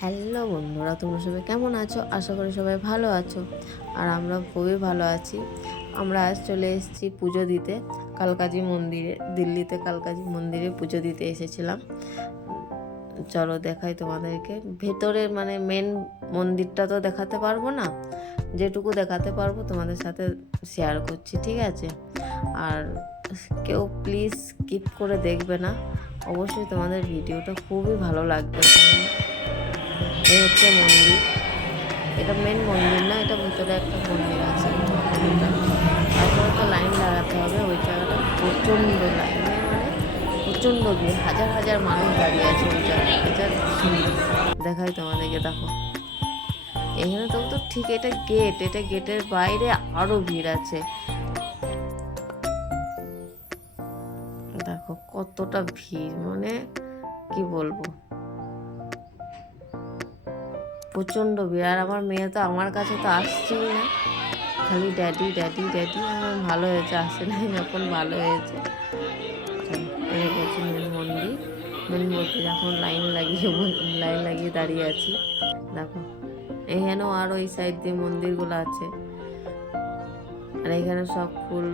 Hello বন্ধুরা, তোমরা সবাই কেমন আছো? আশা করি সবাই ভালো আছো। আর আমরা খুবই ভালো আছি। আমরা আজ চলে এসেছি পুজো দিতে। কালকাজি মন্দিরে, দিল্লিতে কালকাজি মন্দিরে পুজো দিতে এসেছিলাম। চলো দেখাই তোমাদেরকে। ভেতরে মানে মেন মন্দিরটা তো দেখাতে পারব না। যেটুকু দেখাতে পারব তোমাদের সাথে শেয়ার করছি, ঠিক আছে? আর কেউ প্লিজ স্কিপ করে দেখবে না। অবশ্যই তোমাদের ভিডিওটা খুবই ভালো লাগবে। এই হচ্ছে মন্দির। এটা মেন মন্দির না, এটা ভিতরে একটা মন্দির আছে। তারপরে তো লাইন লাগাতে হবে ওই জায়গাটা। প্রচণ্ড লাইনে মানে প্রচণ্ড ভিড়। হাজার হাজার মানুষ দাঁড়িয়ে আছে ওই জায়গায়। এটা দেখাই তোমাদেরকে, দেখো। এখানে তো তো ঠিক এটা গেট এটা গেটের বাইরে আরও ভিড় আছে। দেখো কতটা ভিড় মানে কি বলব? প্রচণ্ড ভিড় আর আমার মেয়ে তো আমার কাছে তো আসছেই না। খালি ড্যাডি ড্যাডি ড্যাডি আমার ভালো হয়েছে, আসে না এখন ভালো হয়েছে। এই হচ্ছে মেন মন্দির মেন মন্দির, এখন লাইন লাগিয়ে লাইন লাগিয়ে দাঁড়িয়ে আছি। দেখো, এখানেও আর ওই সাইড দিয়ে মন্দিরগুলো আছে। আর এখানে সব ফুল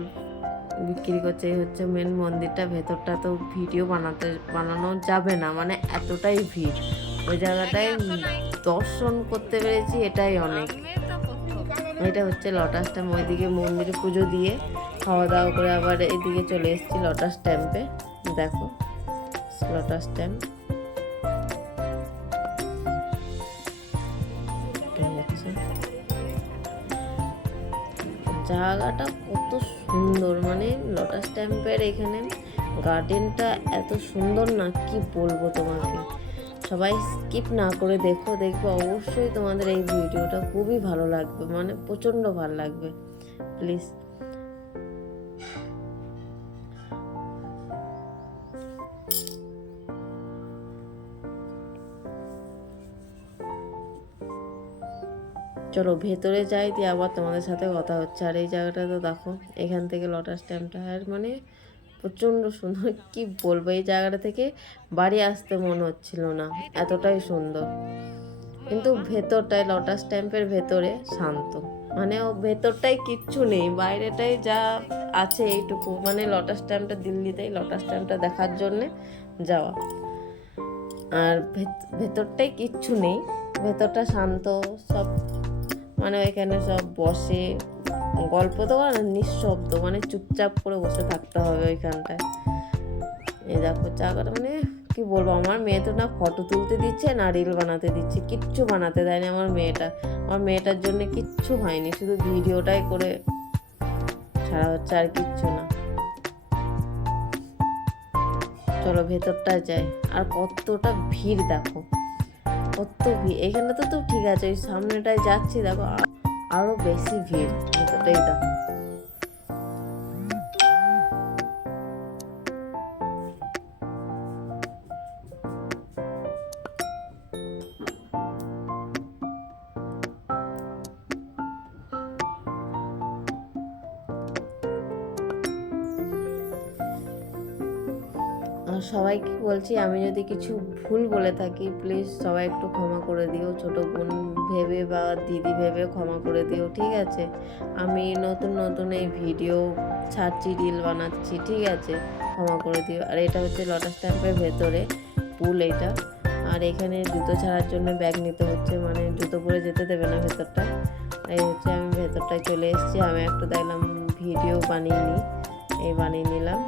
বিক্রি করছে, এই হচ্ছে মেন মন্দিরটা, ভেতরটা তো ভিডিও বানাতে বানানো যাবে না মানে এতটাই ভিড়। ওই জায়গাটায় দর্শন করতে পেরেছি, এটাই অনেক। এটা হচ্ছে লটাস ট্যাম্প ওইদিকে মন্দিরে পুজো দিয়ে খাওয়া দাওয়া করে আবার এদিকে চলে এসেছি লটাস ট্যাম্পে দেখো, লটাস ট্যাম্প জায়গাটা কত সুন্দর মানে লটাস টেম্পের এখানে গার্ডেনটা এত সুন্দর না, কি বলব তোমাকে? সবাই স্কিপ না করে দেখো, দেখবে অবশ্যই তোমাদের এই ভিডিওটা খুবই ভালো লাগবে মানে প্রচণ্ড ভালো লাগবে প্লিজ চলো ভেতরে যাই, দিয়ে আবার তোমাদের সাথে কথা হচ্ছে। আর এই জায়গাটা তো দেখো, এখান থেকে লটাস স্ট্যাম্পটা, আর মানে প্রচণ্ড সুন্দর। কি বলব, এই জায়গাটা থেকে বাড়ি আসতে মনে হচ্ছিল না। এতটাই সুন্দর। কিন্তু ভেতরটায় লটাস স্ট্যাম্পের ভেতরে শান্ত। মানে ও ভেতরটাই কিচ্ছু নেই বাইরেটাই যা আছে এইটুকু। মানে লটাস স্ট্যাম্পটা দিল্লিতেই লটাস স্ট্যাম্পটা দেখার জন্যে যাওয়া। আর ভেত- ভেতরটাই কিচ্ছু নেই। ভেতরটা শান্ত, সব মানে ওইখানে সব বসে। গল্প তো নিঃশব্দ মানে চুপচাপ করে বসে থাকতে হবে ওইখানটায়। এই দেখো জায়গাটা মানে কি বলব, আমার মেয়ে তো না ফটো তুলতে দিচ্ছে না রিল বানাতে দিচ্ছে, কিচ্ছু বানাতে দেয়নি আমার মেয়েটা। আমার মেয়েটার জন্য কিচ্ছু হয়নি, শুধু ভিডিওটাই করে ছাড়া হচ্ছে আর কিচ্ছু না। চলো ভেতরটা যাই। আর কতটা ভিড় দেখো, কত ভিড়। এখানে তো তো ঠিক আছে, ওই সামনেটায় যাচ্ছি, দেখো আ- আরও বেশি ভিড় ভেতরটাই দেখো সবাইকে বলছি, আমি যদি কিছু ভুল বলে থাকি প্লিজ সবাই একটু ক্ষমা করে দিও। ছোট বোন ভেবে বা দিদি ভেবে ক্ষমা করে দিও, ঠিক আছে? আমি নতুন নতুন এই ভিডিও ছাড়ছি রিল বানাচ্ছি, ঠিক আছে? ক্ষমা করে দিও। আর এটা হচ্ছে লটাস স্ট্যাম্পের ভেতরে পুল এটা। আর এখানে জুতো ছাড়ার জন্য ব্যাগ নিতে হচ্ছে মানে জুতো পরে যেতে দেবে না ভেতরটা। এই হচ্ছে আমি ভেতরটায় চলে এসেছি। আমি একটু দেখলাম ভিডিও বানিয়ে নিই এই বানিয়ে নিলাম।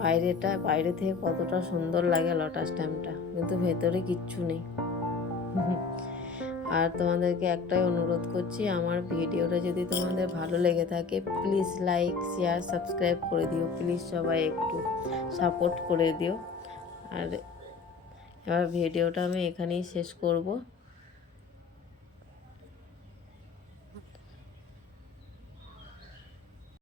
বাইরেটা, বাইরে থেকে কতটা সুন্দর লাগে লটাস ট্যাম্পটা কিন্তু ভেতরে কিচ্ছু নেই। আর তোমাদেরকে একটাই অনুরোধ করছি, আমার ভিডিওটা যদি তোমাদের ভালো লেগে থাকে প্লিজ লাইক শেয়ার সাবস্ক্রাইব করে দিও। প্লিজ সবাই একটু সাপোর্ট করে দিও। আর এবার ভিডিওটা আমি এখানেই শেষ করব।